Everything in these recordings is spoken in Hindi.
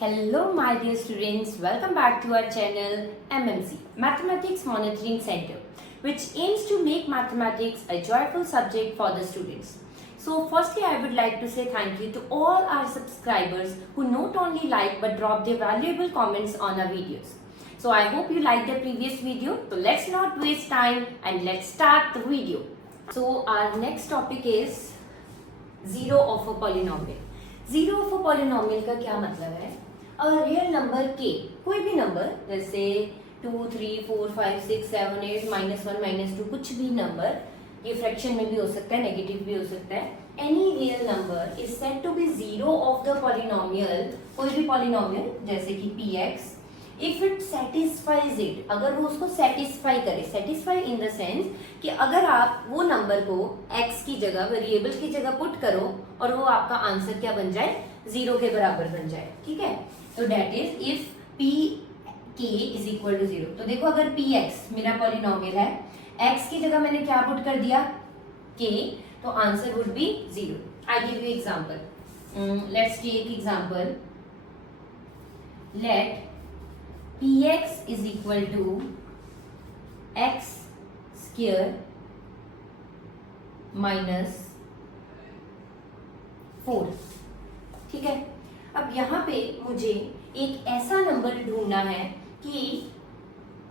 Hello my dear students, welcome back to our channel MMC Mathematics Monitoring Center, which aims to make mathematics a joyful subject for the students. So firstly I would like to say thank you to all our subscribers who not only like but drop their valuable comments on our videos. So I hope you liked the previous video. So let's not waste time and let's start the video. So our next topic is zero of a polynomial. Zero of a polynomial का क्या मतलब है? अ रियल नंबर के, कोई भी नंबर जैसे 2, 3, 4, 5, 6, 7, 8, -1, -2 कुछ भी नंबर, ये फ्रैक्शन में भी हो सकता है, नेगेटिव भी हो सकता है. Any real number is said to be zero of the polynomial, कोई भी पॉलिनोमियल जैसे कि px, if it satisfies it, अगर वो उसको सेटिस्फाई करे. सेटिस्फाई इन द सेंस कि अगर आप वो नंबर को x की जगह, वेरिएबल की जगह पुट करो और वो आपका आंसर क्या बन जाए, जीरो के बराबर बन जाए. ठीक है, तो डेट इज इफ पी के इज इक्वल टू जीरो. तो देखो अगर पी एक्स मेरा पॉलिनोमियल है, x की जगह मैंने क्या पुट कर दिया, k, तो answer would be zero. I give you example. Let's take example. Let px is equal to x square minus 4. ठीक है, अब यहाँ पे मुझे एक ऐसा नंबर ढूंढना है कि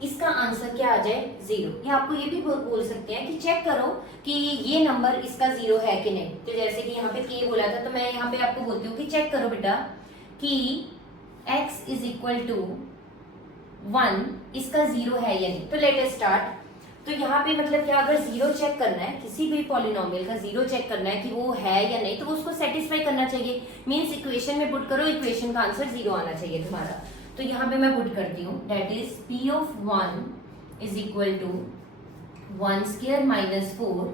इसका आंसर क्या आ जाए, जीरो. या आपको ये भी बोल सकते हैं कि चेक करो कि ये नंबर इसका जीरो है कि नहीं. तो जैसे कि यहाँ पे k बोला था, तो मैं यहाँ पे आपको बोलती हूँ कि चेक करो बेटा कि x इज इक्वल टू 1 इसका जीरो है या नहीं. तो लेट अस स्टार्ट. तो यहाँ पे मतलब क्या, अगर जीरो चेक करना है, किसी भी पॉलिनोमियल का जीरो चेक करना है कि वो है या नहीं, तो वो उसको सेटिस्फाई करना चाहिए. मींस इक्वेशन में पुट करो, इक्वेशन का आंसर जीरो आना चाहिए तुम्हारा. तो यहाँ पे मैं पुट करती हूँ, that is p of 1 is equal to 1 square minus 4,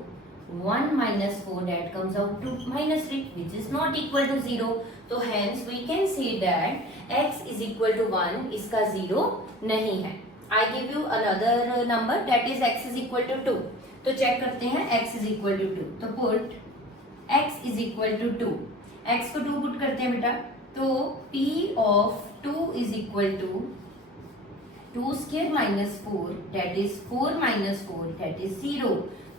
1 minus 4 that comes out to -3, which is not equal to 0. So hence we can say that x is equal to 1 इसका 0 नहीं है. I give you another number that is x is equal to 2. तो चेक करते हैं x is equal to 2. तो put x is equal to 2. x को 2 पुट करते हैं बेटा. तो p of 2 is equal to 2 square minus 4 that is 4 minus 4 that is 0.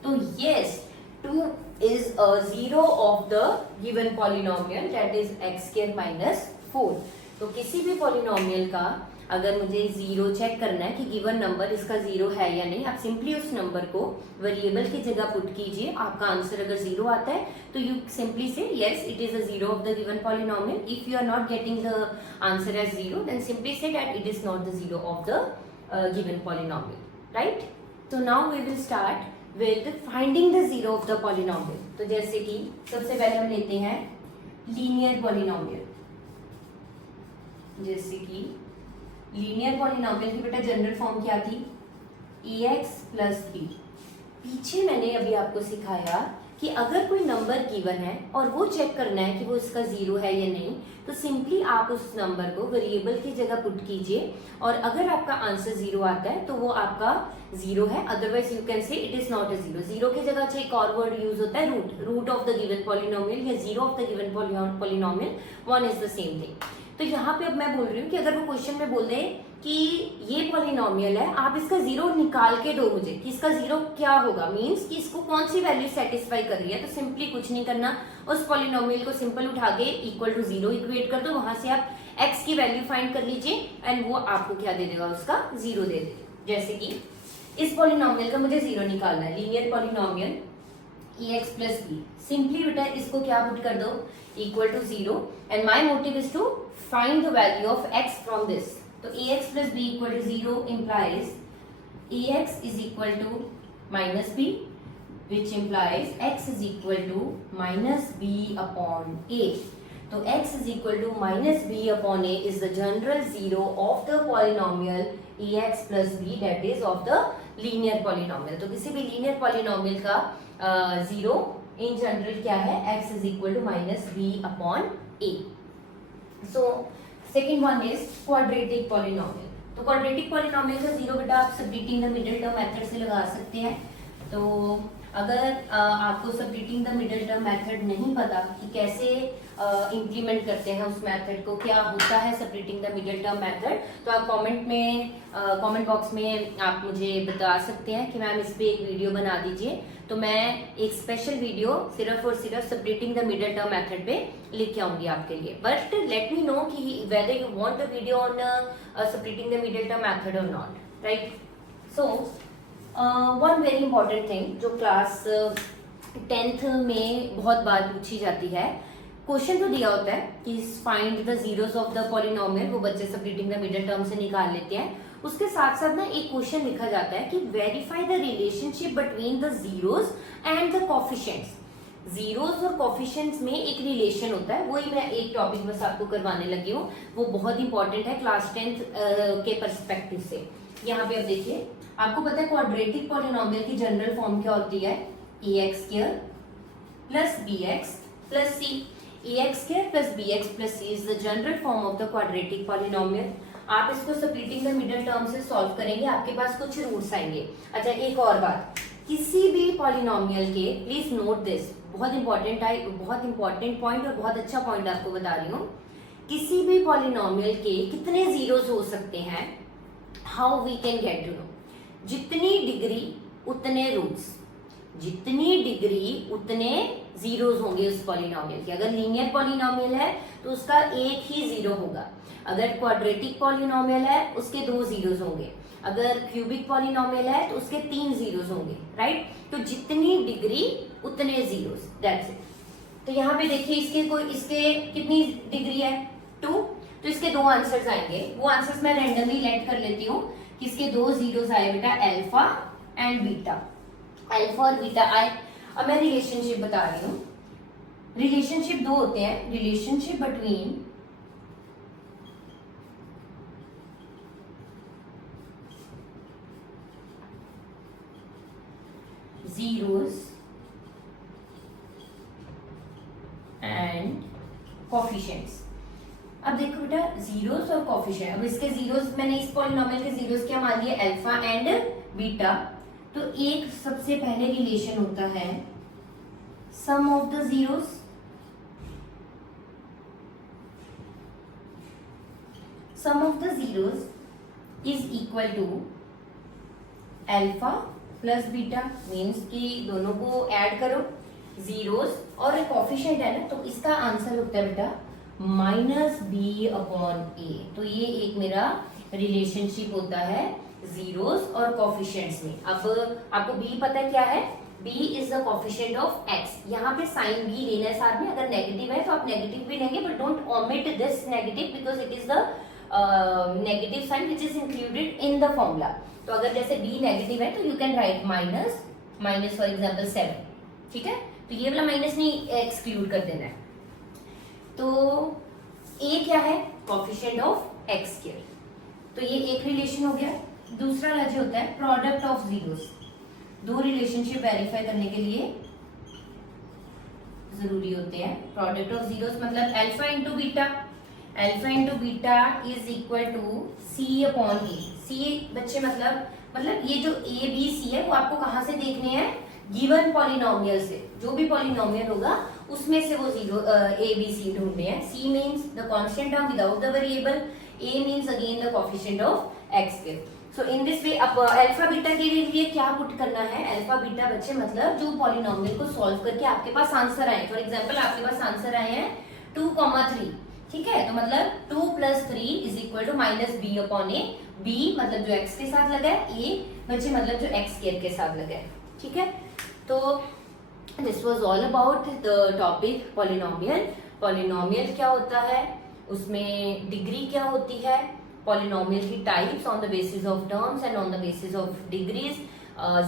तो yes, 2 is a zero of the given polynomial that is x square minus 4. तो किसी भी polynomial का अगर मुझे जीरो चेक करना है कि गिवन नंबर इसका जीरो है या नहीं, आप सिंपली उस नंबर को वेरिएबल की जगह पुट कीजिए. आपका आंसर अगर जीरो आता है तो you simply say yes it is a zero of the given polynomial. If you are not getting the answer as zero, then simply say that it is not the zero of the given polynomial. Right, तो now we will start with finding the zero of the polynomial. तो जैसे कि सबसे पहले हम लेते हैं लीनियर पॉलिनोमियल. जैसे कि लीनियर पॉलिनोमियल की बेटा जनरल फॉर्म क्या थी, ax प्लस b. पीछे मैंने अभी आपको सिखाया कि अगर कोई नंबर गिवन है और वो चेक करना है कि वो इसका जीरो है या नहीं, तो सिंपली आप उस नंबर को वेरिएबल की जगह पुट कीजिए और अगर आपका आंसर जीरो आता है तो वो आपका जीरो है. Otherwise you can say it is not a zero. Zero की जगह अच्छा एक और वर्ड यूज होता है root. Root of the given polynomial या zero of the given polynomial, one is the same thing. तो यहाँ पे अब मैं बोल रही हूँ कि अगर वो क्वेश्चन में बोल दे कि ये पॉलिनोमियल है, आप इसका जीरो निकाल के दो मुझे कि इसका जीरो क्या होगा, मींस कि इसको कौन सी वैल्यू सेटिस्फाई कर रही है. तो सिंपली कुछ नहीं करना, उस पॉलिनोमियल को सिंपल उठा के इक्वल टू जीरो इक्वेट कर दो. वहां से आप x की वैल्यू फाइंड कर लीजिए एंड वो आपको क्या दे देगा, उसका जीरो दे देगा. जैसे कि इस पॉलिनोमियल का मुझे जीरो निकालना है, linear polynomial ax plus B. Simply बेटा इसको क्या पुट कर दो, equal to zero. And my motive is to find the value of x from this. तो ax plus B equal to zero implies ax is equal to minus b, which implies x is equal to minus b upon a. तो x is equal to minus b upon a is the general zero of the polynomial ax plus b, that is of the linear polynomial. तो किसी भी linear polynomial का जीरो इन जनरल क्या है, x is equal to minus b upon a. So second one is quadratic polynomial. तो quadratic polynomial का जीरो बेटा आप subtracting the middle term method से लगा सकते हैं. तो अगर आपको सबट्रीटिंग द मिडिल टर्म मेथड नहीं पता कि कैसे इम्प्लीमेंट करते हैं उस मेथड को, क्या होता है सबट्रीटिंग द मिडिल टर्म मेथड, तो आप कमेंट बॉक्स में आप मुझे बता सकते हैं कि मैम इस पे एक वीडियो बना दीजिए। तो मैं एक स्पेशल वीडियो सिर्फ और सिर्फ subtracting the middle term method पे लेके आऊंगी आपके लिए। बट लेट मी नो कि whether you want the video on subtracting the middle term method और not, right. So one very important thing जो क्लास 10th में बहुत बार पूछी जाती है, क्वेश्चन तो दिया होता है कि find the zeros of the polynomial, वो बच्चे सबट्रीटिंग द मिडिल टर्म से निकाल लेते हैं। उसके साथ साथ ना एक क्वेश्चन लिखा जाता है कि verify the relationship between the zeros and the coefficients. Zeros और कोफिशिएंट्स में एक रिलेशन होता है, वही मैं एक टॉपिक बस आपको करवाने लगी हूँ, वो बहुत इंपॉर्टेंट है क्लास 10th के परस्पेक्टिव से। यहाँ पे अब देखिए, आपको पता है क्वाड्रेटिक पॉलिनोमियल की जनरल फॉर्म क्या होती है, ax² plus bx plus c। ax² plus bx plus c is the general form of the quadratic polynomial. आप इसको सबट्रीटिंग द मिडिल टर्म से सॉल्व करेंगे, आपके पास कुछ रूट्स आएंगे। अच्छा, एक और बात, किसी भी पॉलिनोमियल के, प्लीज नोट दिस, बहुत इंपॉर्टेंट पॉइंट और बहुत अच्छा पॉइंट आपको बता रही हूँ, किसी भी पॉलिनोमियल के कितने जीरोस हो सकते हैं, how we can get to know, जितनी डिग्री उतने रूट्स, जितनी डिग्री उतने जीरोस होंगे उस पॉलिनोमियल के। अगर लीनियर पॉलिनोमियल है तो उसका एक ही जीरो होगा, अगर क्वाड्रेटिक पॉलिनोमियल है उसके 2 जीरोस होंगे, अगर क्यूबिक पॉलिनोमियल है तो उसके 3 जीरोस होंगे, राइट। तो जितनी डिग्री उतने जीरोस, दैट्स इट। तो यहाँ पे देखिए इसके कितनी डिग्री है, 2, तो इसके 2 आंसर्स आएंगे। वो आंसर्स मैं रैंडमली लेट कर लेती हूँ कि इसके 2 जीरोस आए बेटा, अल्फा एंड बीटा, अल्फा और बीटा आए। अब मैं रिलेशनशिप बता रही हूँ, रिलेशनशिप 2 होते हैं, relationship between zeros and coefficients. अब देखो बेटा, जीरोस और कोफिशिएंट, अब इसके जीरोस, मैंने इस पॉलिनोमियल के जीरोस क्या मान लिए, अल्फा एंड बीटा। तो एक सबसे पहले रिलेशन होता है sum of the zeros, sum of the zeros is equal to alpha plus beta, means कि दोनों को ऐड करो, जीरोस और कोफिशिएंट है ना, तो इसका आंसर होता है बेटा -b/a। तो ये एक मेरा रिलेशनशिप होता है जीरोस और कोफिशिएंट्स में। अब आपको b पता है क्या है, b is the coefficient of x। यहाँ पे साइन b लेना है साथ में, अगर नेगेटिव है तो आप नेगेटिव भी लेंगे, but don't omit this negative because it is the negative sign which is included in the formula. तो अगर जैसे b नेगेटिव है तो you can write minus for example 7, ठीक है। तो ये वाला माइनस नहीं एक्सक्लूड कर देना है। तो a क्या है, कोफिशिएंट ऑफ x², तो ये एक रिलेशन हो गया। दूसरा वाला जो होता है product of zeros, 2 relationship verify करने के लिए जरूरी होते हैं। प्रोडक्ट ऑफ जीरोस मतलब alpha into beta, alpha into beta is equal to c/a। See बच्चे मतलब ये जो a b c है वो आपको कहाँ से देखने हैं, गिवन पॉलिनोमियल से, जो भी पॉलिनोमियल होगा उसमें से वो जीरो a b c ढूंढने हैं। c means the constant term without the variable, a means again the coefficient of x²। So in this way अब अल्फा बीटा के लिए क्या पुट करना है, अल्फा बीटा बच्चे मतलब जो पॉलिनोमियल को सॉल्व करके आपके पास आंसर आए। फॉर एग्जांपल आपके पास आंसर आए हैं 2,3, ठीक है, तो मतलब 2 + 3 is equal to -b/a। b मतलब जो x के साथ लगा है, a बच्चे मतलब जो x² के साथ लगा है, ठीक है। तो this was all about the topic polynomial. Polynomial क्या होता है, उसमें डिग्री क्या होती है, पॉलिनोमियल की types on the basis of terms and on the basis of degrees,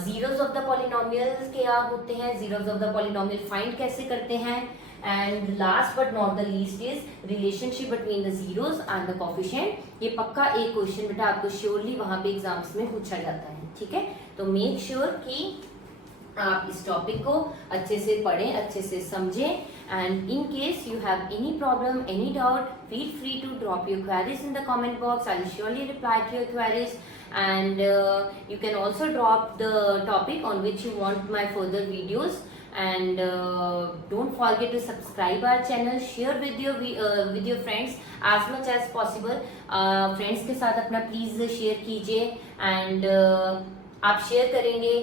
zeros of the polynomial क्या होते हैं, zeros of the polynomial find कैसे करते हैं, and last but not the least is relationship between the zeros and the coefficient. ये पक्का एक क्वेश्चन बेटा आपको श्योरली वहां पे एग्जाम्स में पूछा जाता है, ठीक है। तो मेक श्योर कि आप इस टॉपिक को अच्छे से पढ़ें, अच्छे से समझें। And in case you have any problem, any doubt, feel free to drop your queries in the comment box. I'll surely reply to your queries. And you can also drop the topic on which you want my further videos. And don't forget to subscribe our channel, share with your friends as much as possible. Friends के साथ अपना प्लीज शेयर कीजिए. एंड आप शेयर करेंगे,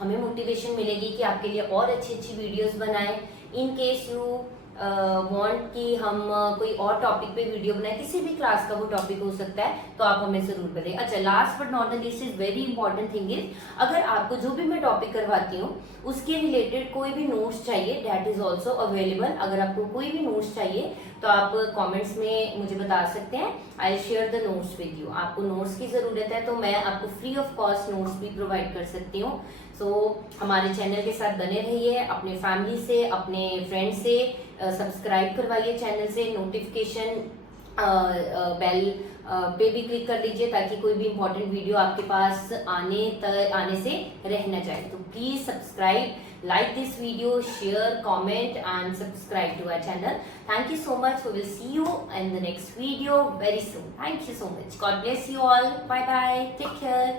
हमें मोटिवेशन मिलेगी कि आपके लिए और अच्छी अच्छी वीडियोस बनाएं. इन केस यू वांट कि हम कोई और टॉपिक पे वीडियो बनाए, किसी भी क्लास का वो टॉपिक हो सकता है, तो आप हमें जरूर बताइए. अच्छा, last but not the least is very important thing is, अगर आपको जो भी मैं टॉपिक करवाती हूँ उसके रिलेटेड कोई भी नोट्स चाहिए, दैट इज ऑल्सो अवेलेबल. अगर आपको कोई भी नोट्स चाहिए तो आप कमेंट्स में मुझे बता सकते हैं. I share the notes with you. आपको नोट्स की जरूरत है तो मैं आपको फ्री ऑफ कॉस्ट नोट्स भी प्रोवाइड कर सकती हूँ. सो हमारे चैनल के साथ बने रहिए, अपने फैमिली से, अपने फ्रेंड से सब्सक्राइब करवाइए चैनल से, नोटिफिकेशन बेल पे भी क्लिक कर दीजिए ताकि कोई भी इंपॉर्टेंट वीडियो आपके पास आने से रह न जाए. तो please subscribe, like this video, share, comment and subscribe to our channel. Thank you so much. We will see you in the next video very soon. Thank you so much. God bless you all. Bye bye. Take care.